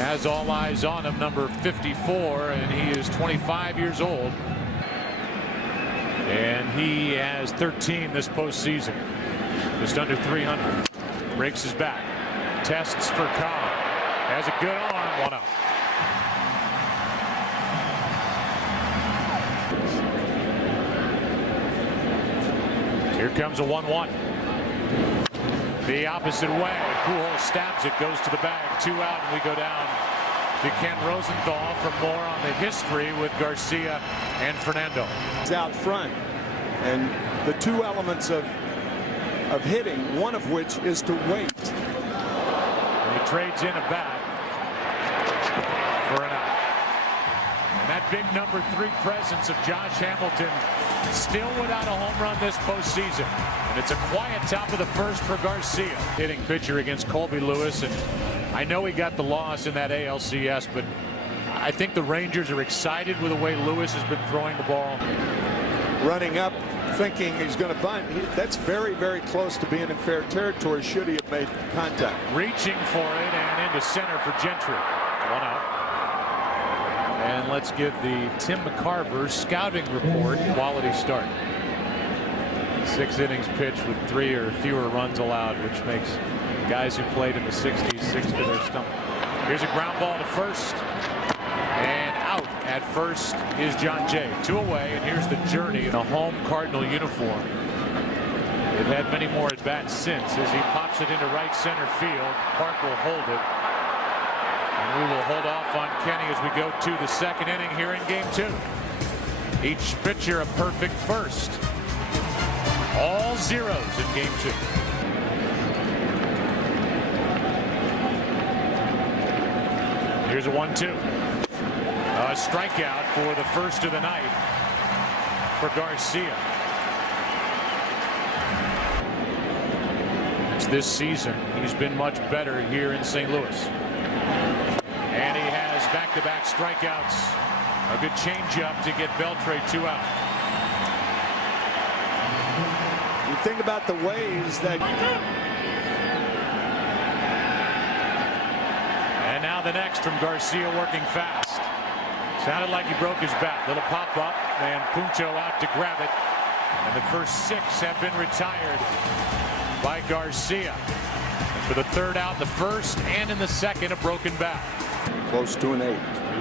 has all eyes on him, number 54, and he is 25 years old. And he has 13 this postseason. Just under 300. Breaks his back. Tests for Cobb. Has a good arm. 1 out. Here comes a 1-1. The opposite way. Pujols stabs it, goes to the bag. 2 out, and we go down to Ken Rosenthal for more on the history with Garcia and Fernando. It's out front, and the two elements of hitting, one of which is to wait. And he trades in a bat for an out. And that big number 3 presence of Josh Hamilton still without a home run this postseason. And it's a quiet top of the first for Garcia. Hitting pitcher against Colby Lewis, and I know he got the loss in that ALCS, but I think the Rangers are excited with the way Lewis has been throwing the ball. Running up, thinking he's going to bunt. That's very, very close to being in fair territory should he have made contact. Reaching for it and into center for Gentry. 1 out. And let's give the Tim McCarver scouting report. Quality start. 6 innings pitched with 3 or fewer runs allowed, which makes guys who played in the 60s sick to their stomach. Here's a ground ball to first. And out at first is John Jay. 2 away, and here's the journey in a home Cardinal uniform. They've had many more at bats since as he pops it into right center field. Park will hold it. And we will hold off on Kenny as we go to the 2nd inning here in game 2. Each pitcher a perfect first. All zeros in game 2. Here's a 1-2. A strikeout for the first of the night for Garcia. This season, he's been much better here in St. Louis. And he has back-to-back strikeouts. A good changeup to get Beltre 2 out. You think about the ways that. And now the next from Garcia, working fast. Sounded like he broke his bat. Little pop up and Puncho out to grab it. And the first 6 have been retired by Garcia. And for the 3rd out, the 1st and in the 2nd, a broken bat. Close to an 8. You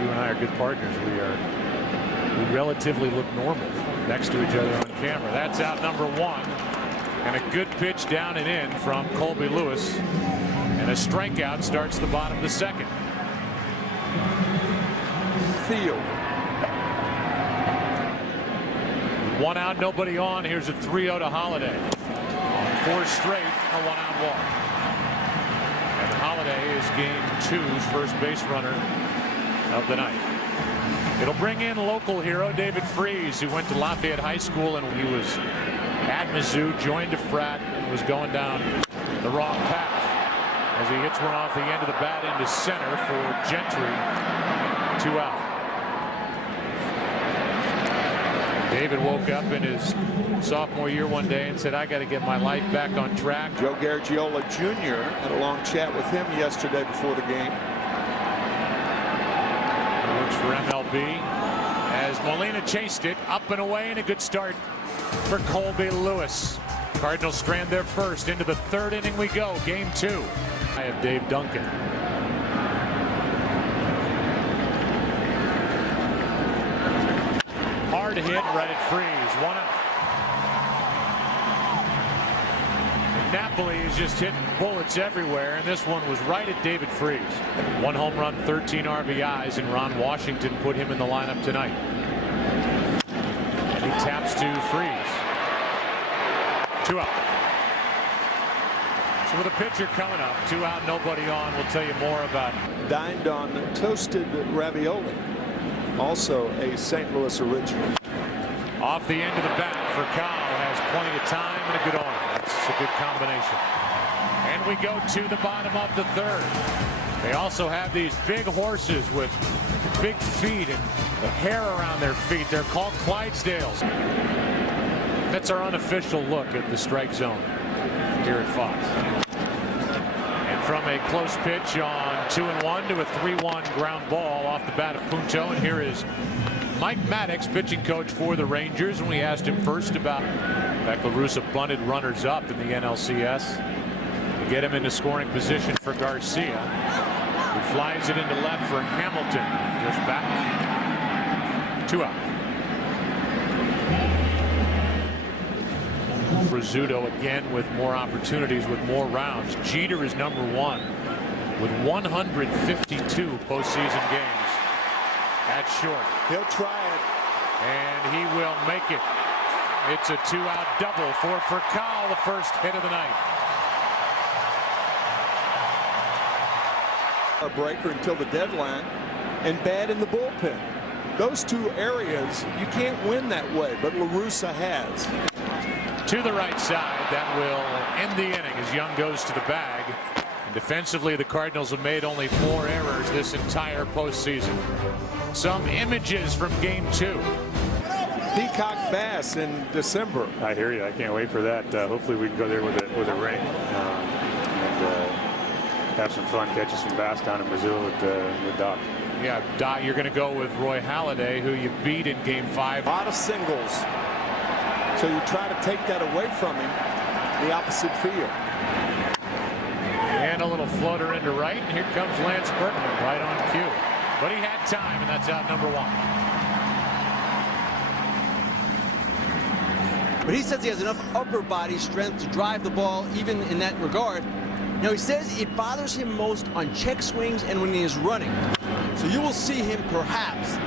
and I are good partners. We relatively look normal next to each other on camera. That's out number 1. And a good pitch down and in from Colby Lewis. And a strikeout starts the bottom of the 2nd. Field. 1 out, nobody on. Here's a 3-0 to Holiday. On 4 straight, a 1-out walk. And Holiday is game 2's first base runner of the night. It'll bring in local hero David Freese, who went to Lafayette High School, and he was at Mizzou, joined a frat, and was going down the wrong path as he hits one off the end of the bat into center for Gentry. 2 out. David woke up in his sophomore year one day and said, I got to get my life back on track. Joe Garagiola Jr. had a long chat with him yesterday before the game. He works for MLB as Molina chased it up and away, and a good start for Colby Lewis. Cardinals strand their first. Into the 3rd inning we go. Game 2. I have Dave Duncan. Hard hit right at Freese. 1 out. Napoli is just hitting bullets everywhere, and this one was right at David Freese. 1 home run, 13 RBIs, and Ron Washington put him in the lineup tonight. And he taps to Freese. 2 out. So with a pitcher coming up, 2 out, nobody on. We'll tell you more about it. Dined on toasted ravioli. Also a St. Louis original. Off the end of the bat for Kyle, has plenty of time and a good arm. That's a good combination. And we go to the bottom of the 3rd. They also have these big horses with big feet and the hair around their feet. They're called Clydesdales. That's our unofficial look at the strike zone here at Fox. And from a close pitch on 2-1 to a 3-1 ground ball off the bat of Punto. And here is Mike Maddox, pitching coach for the Rangers. And we asked him first about that La Russa bunted runners up in the NLCS to get him into scoring position for Garcia, who flies it into left for Hamilton. Just back. 2 out. Rizzuto again with more opportunities, with more rounds. Jeter is number 1 with 152 postseason games at short. He'll try it. And he will make it. It's a 2-out double for Furcal, the first hit of the night. A breaker until the deadline, and bad in the bullpen. Those two areas you can't win that way, but La Russa has. To the right side, that will end the inning as Young goes to the bag. And defensively, the Cardinals have made only 4 errors this entire postseason. Some images from Game 2. Peacock bass in December. I hear you. I can't wait for that. Hopefully we can go there with a ring and have some fun catching some bass down in Brazil with Doc. Yeah, Doc, you're going to go with Roy Halladay, who you beat in Game 5. A lot of singles. So you try to take that away from him, the opposite field. And a little floater into right, and here comes Lance Berkman right on cue. But he had time, and that's out number 1. But he says he has enough upper body strength to drive the ball even in that regard. Now he says it bothers him most on check swings and when he is running. So you will see him perhaps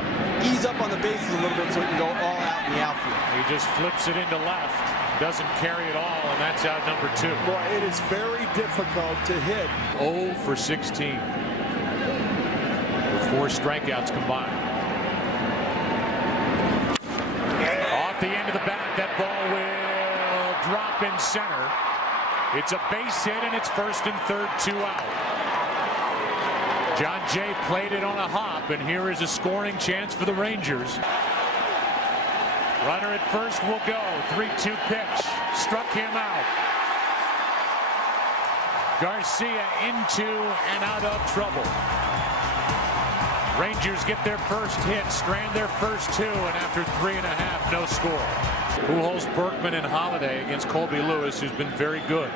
ease up on the bases a little bit so he can go all out in the outfield. He just flips it into left, doesn't carry it all, and that's out number 2. Boy, it is very difficult to hit. 0 for 16 with 4 strikeouts combined. Off the end of the bat, that ball will drop in center. It's a base hit, and it's first and third, 2 out. John Jay played it on a hop, and here is a scoring chance for the Rangers. Runner at first will go. 3-2 pitch. Struck him out. Garcia into and out of trouble. Rangers get their first hit, strand their first 2, and after 3.5, no score. Pujols, Berkman, and Halladay against Colby Lewis, who's been very good.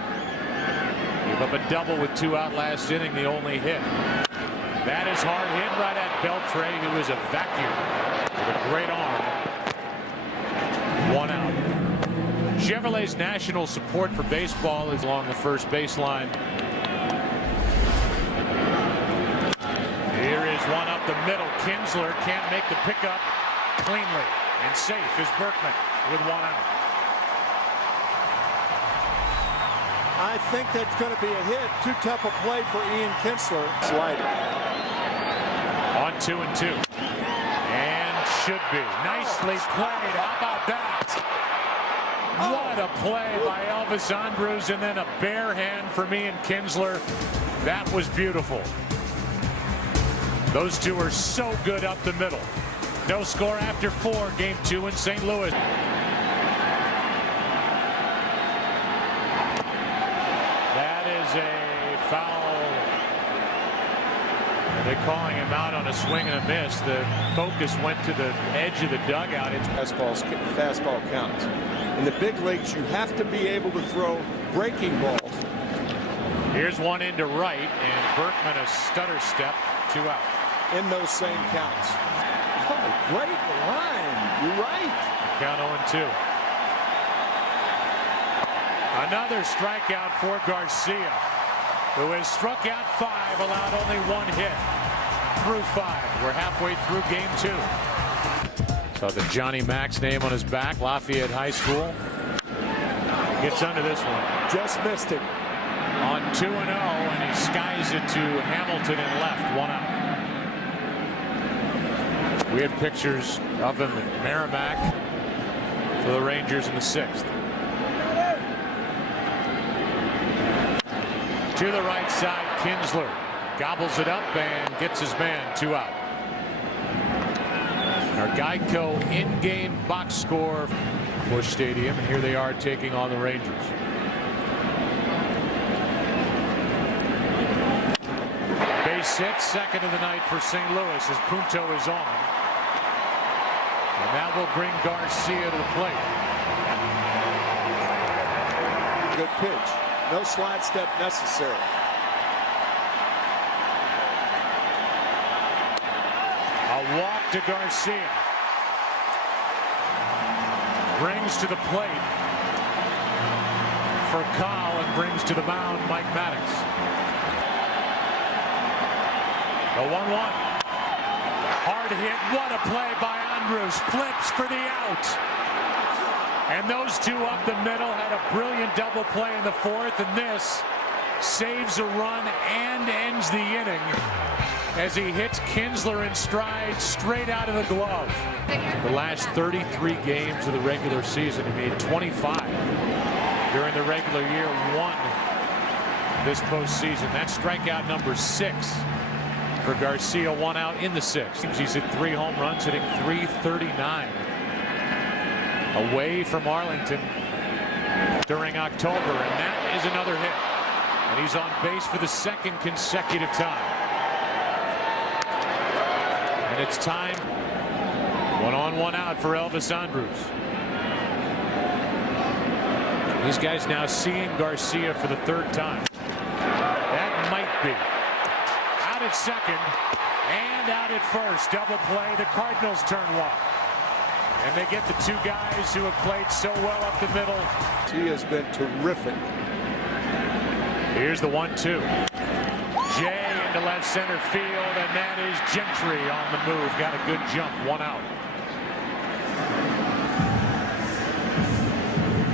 Gave up a double with 2 out last inning, the only hit. That is hard hit right at Beltre, who is a vacuum with a great arm. 1 out. Chevrolet's national support for baseball is along the first baseline. Here is one up the middle. Kinsler can't make the pickup cleanly, and safe is Berkman with 1 out. I think that's going to be a hit. Too tough a play for Ian Kinsler. Slider. On 2-2. And should be. Nicely played. How about that? What a play by Elvis Andrus, and then a bare hand from Ian Kinsler. That was beautiful. Those two are so good up the middle. No score after 4, Game 2 in St. Louis. That is a foul. They're calling him out on a swing and a miss. The focus went to the edge of the dugout. It's Fastball counts. In the big leagues, you have to be able to throw breaking balls. Here's one into right, and Berkman a stutter step, 2 out. In those same counts. Oh, great line. You're right. Count 0-2. Another strikeout for Garcia, who has struck out 5, allowed only 1 hit through 5. We're halfway through Game 2. Saw the Johnny Max name on his back, Lafayette High School. Gets under this one. Just missed it. On 2-0, and he skies it to Hamilton and left, 1 out. We had pictures of him at Merrimack for the Rangers in the 6th. To the right side, Kinsler gobbles it up and gets his man, 2 out. Our Geico in-game box score, Busch Stadium. Here they are taking on the Rangers. base hit, second of the night for St. Louis as Punto is on. And that will bring Garcia to the plate. Good pitch. No slide step necessary. A walk to Garcia. Brings to the plate for Kyle and brings to the mound Mike Maddox. The 1-1. Hard hit. What a play by Andrus. Flips for the out. And those two up the middle had a brilliant double play in the fourth, and this saves a run and ends the inning as he hits Kinsler in stride straight out of the glove. The last 33 games of the regular season, he made 25 during the regular year, 1 this postseason. That's strikeout number 6 for Garcia, 1 out in the 6th. He's hit 3 home runs, hitting .339 away from Arlington during October, and that is another hit. And he's on base for the 2nd consecutive time. And it's time. 1 on, 1 out for Elvis Andrus. These guys now seeing Garcia for the 3rd time. That might be. Out at second and out at first. Double play. The Cardinals turn 1. And they get the 2 guys who have played so well up the middle. He has been terrific. Here's the 1-2. Jay into left center field, and that is Gentry on the move. Got a good jump, 1 out.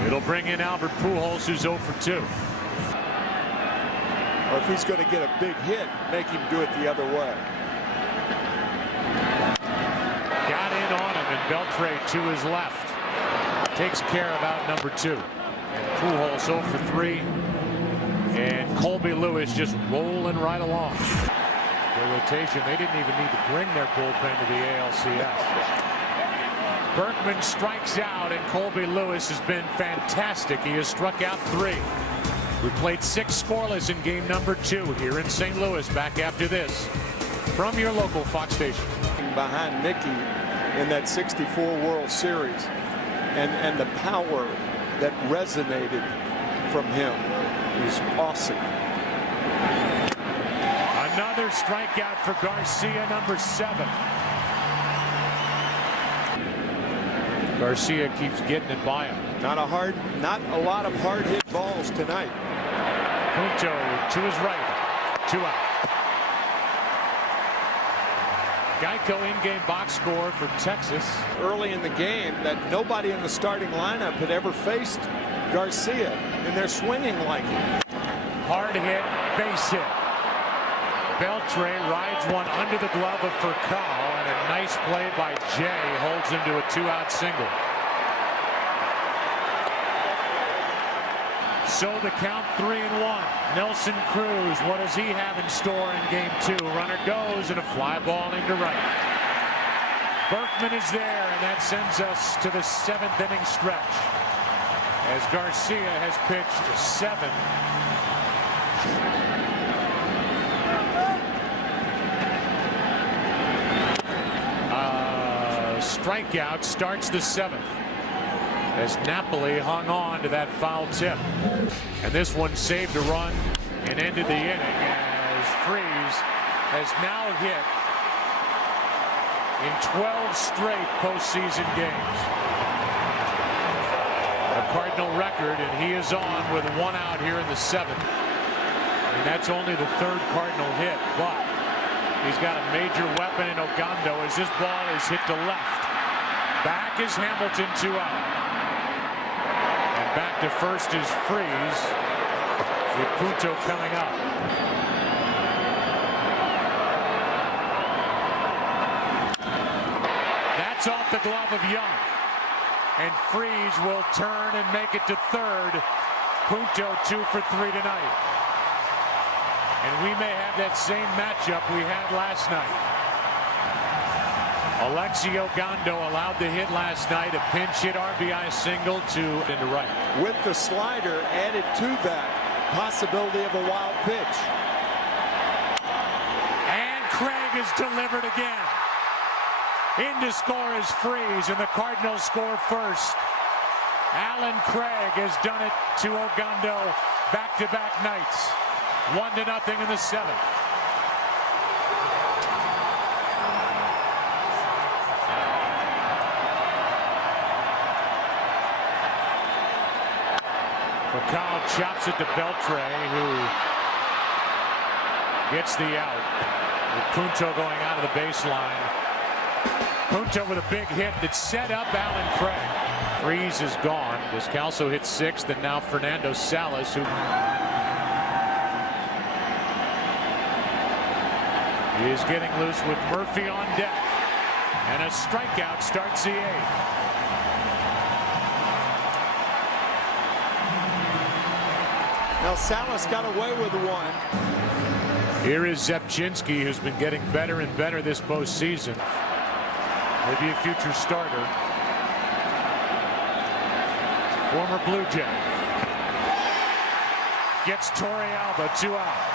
It'll bring in Albert Pujols, who's 0 for 2. Or if he's going to get a big hit, make him do it the other way. Got in on him, and Beltre to his left. Takes care of out number 2. And Pujols 0 for 3. And Colby Lewis just rolling right along. Their rotation, they didn't even need to bring their bullpen to the ALCS. Berkman strikes out, and Colby Lewis has been fantastic. He has struck out 3. We played 6 scoreless in game number 2 here in St. Louis. Back after this from your local Fox station. Behind Mickey in that '64 World Series, and the power that resonated from him was awesome. Another strikeout for Garcia, number 7. Garcia keeps getting it by him. Not a lot of hard hit balls tonight. Punto to his right. 2 out. Geico in-game box score for Texas. Early in the game that nobody in the starting lineup had ever faced Garcia, and they're swinging like it. Hard hit, base hit. Beltre rides one under the glove of Furcal, and a nice play by Jay holds him to a 2-out single. So the count 3-1. Nelson Cruz, what does he have in store in game 2? Runner goes, and a fly ball into right. Berkman is there, and that sends us to the 7th inning stretch, as Garcia has pitched 7. Strikeout starts the 7th as Napoli hung on to that foul tip, and this one saved a run and ended the inning as Freese has now hit in 12 straight postseason games, a Cardinal record, and he is on with 1 out here in the 7th. And that's only the 3rd Cardinal hit, but he's got a major weapon in Ogando as this ball is hit to left. Back is Hamilton, 2 out. And back to first is Freese with Punto coming up. That's off the glove of Young. And Freese will turn and make it to 3rd. Punto 2 for 3 tonight. And we may have that same matchup we had last night. Alexi Ogando allowed the hit last night, a pinch hit RBI single into right. With the slider added to that possibility of a wild pitch. Craig is delivered again. In to score is Freeze, and the Cardinals score first. Alan Craig has done it to Ogando back-to-back nights. 1-0 in the 7th. Kyle chops it to Beltre, who gets the out. With Punto going out of the baseline. Punto with a big hit that set up Alan Craig. Freeze is gone. Descalso hits 6th, and now Fernando Salas, who is getting loose with Murphy on deck. And a strikeout starts the 8th. Now Salas got away with one. Here is Zepchinski, who's been getting better and better this postseason. Maybe a future starter. Former Blue Jay. Gets Torrealba 2 out.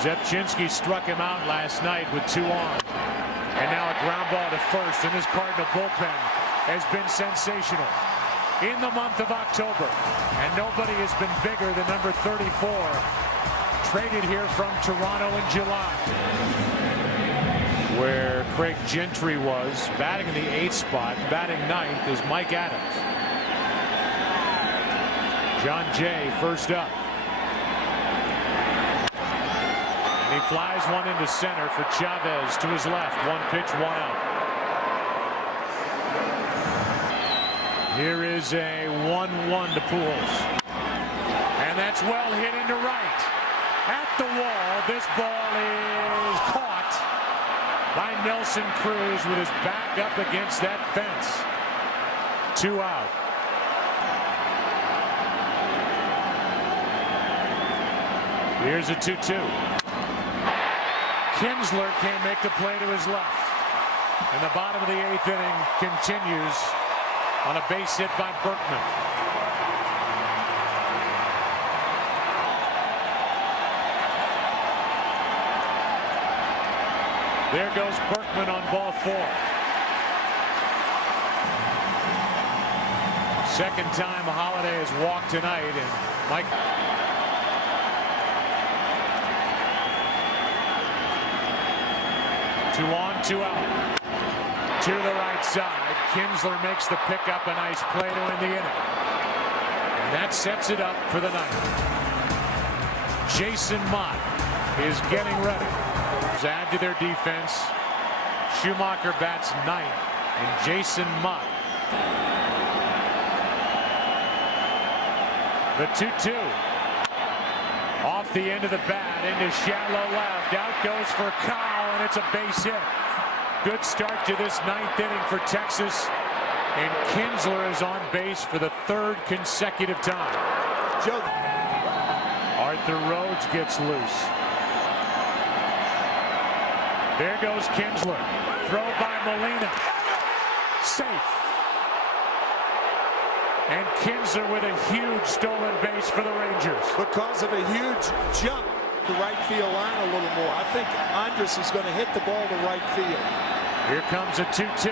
Zepchinski struck him out last night with 2 on. And now a ground ball to first, and this Cardinal bullpen has been sensational in the month of October. And nobody has been bigger than number 34, traded here from Toronto in July. Where Craig Gentry was, batting in the 8th spot, batting 9th is Mike Adams. John Jay first up. He flies one into center for Chavez to his left. 1 pitch, 1 out. Here is a 1-1 to Pujols. And that's well hit into right. At the wall, this ball is caught by Nelson Cruz with his back up against that fence. 2 out. Here's a 2-2. Kinsler can't make the play to his left. And the bottom of the 8th inning continues on a base hit by Berkman. There goes Berkman on ball 4. Second time Holiday has walked tonight, and Mike. 2 on, 2 out. To the right side. Kinsler makes the pickup. A nice play to end the inning. And that sets it up for the 9th. Jason Mott is getting ready. Add to their defense. Schumacher bats 9th. And Jason Mott. The 2-2. Off the end of the bat into shallow left. Out goes for Kyle, and it's a base hit. Good start to this 9th inning for Texas. And Kinsler is on base for the 3rd consecutive time. Arthur Rhodes gets loose. There goes Kinsler. Throw by Molina. Safe. And Kinsler with a huge stolen base for the Rangers. Because of a huge jump to right field line a little more. I think Andres is going to hit the ball to right field. Here comes a 2-2.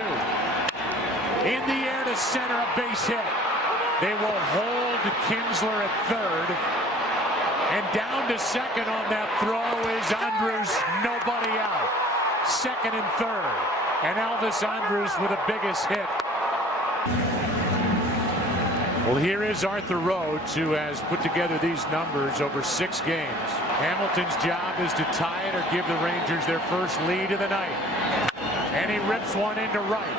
In the air to center, a base hit. They will hold Kinsler at 3rd. And down to 2nd on that throw is Andres. Nobody out. 2nd and 3rd. And Elvis Andres with the biggest hit. Well, here is Arthur Rhodes, who has put together these numbers over 6 games. Hamilton's job is to tie it or give the Rangers their first lead of the night. And he rips one into right.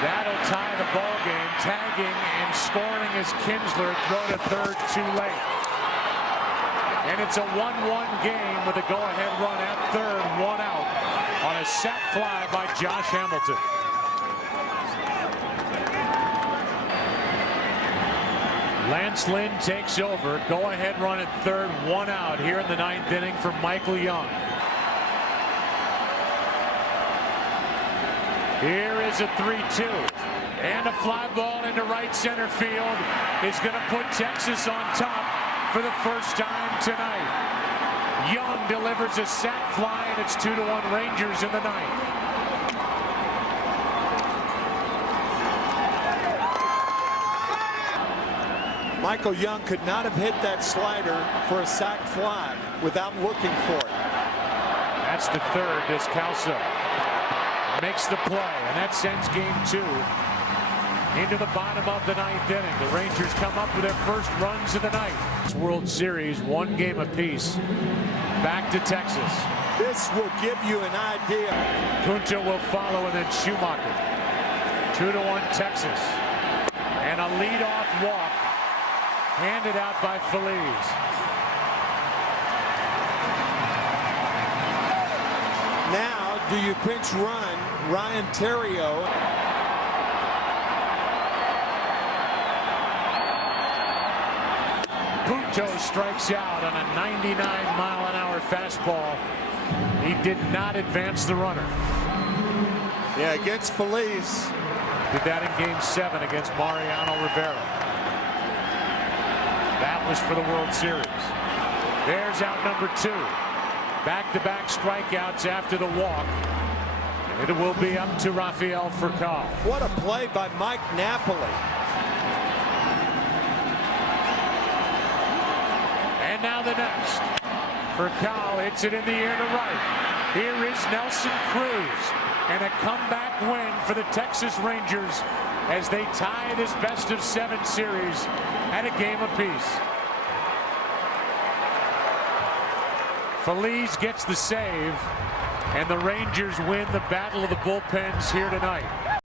That'll tie the ball game. Tagging and scoring is Kinsler. Throw to 3rd too late. And it's a 1-1 game with a go-ahead run at 3rd, 1 out on a sac fly by Josh Hamilton. Lance Lynn takes over. Go-ahead run at 3rd, 1 out here in the 9th inning for Michael Young. Here is a 3-2. And a fly ball into right center field is going to put Texas on top for the first time tonight. Young delivers a sac fly, and it's 2-1 Rangers in the ninth. Michael Young could not have hit that slider for a sac fly without looking for it. That's the third. Descalso makes the play, and that sends game 2 into the bottom of the ninth inning. The Rangers come up with their first runs of the night. This World Series, 1 game apiece. Back to Texas. This will give you an idea. Punto will follow, and then Schumacher. 2-1 Texas. And a leadoff walk handed out by Feliz. Now, do you pinch run Ryan Theriot? Punto strikes out on a 99-mile-an-hour fastball. He did not advance the runner. Yeah, against Feliz. Did that in game 7 against Mariano Rivera. That was for the World Series. There's out number 2. Back-to-back strikeouts after the walk. And it will be up to Rafael Furcal. What a play by Mike Napoli. And now the next. Furcal hits it in the air to right. Here is Nelson Cruz. And a comeback win for the Texas Rangers as they tie this best-of-7 series at a game apiece. Feliz gets the save, and the Rangers win the battle of the bullpens here tonight.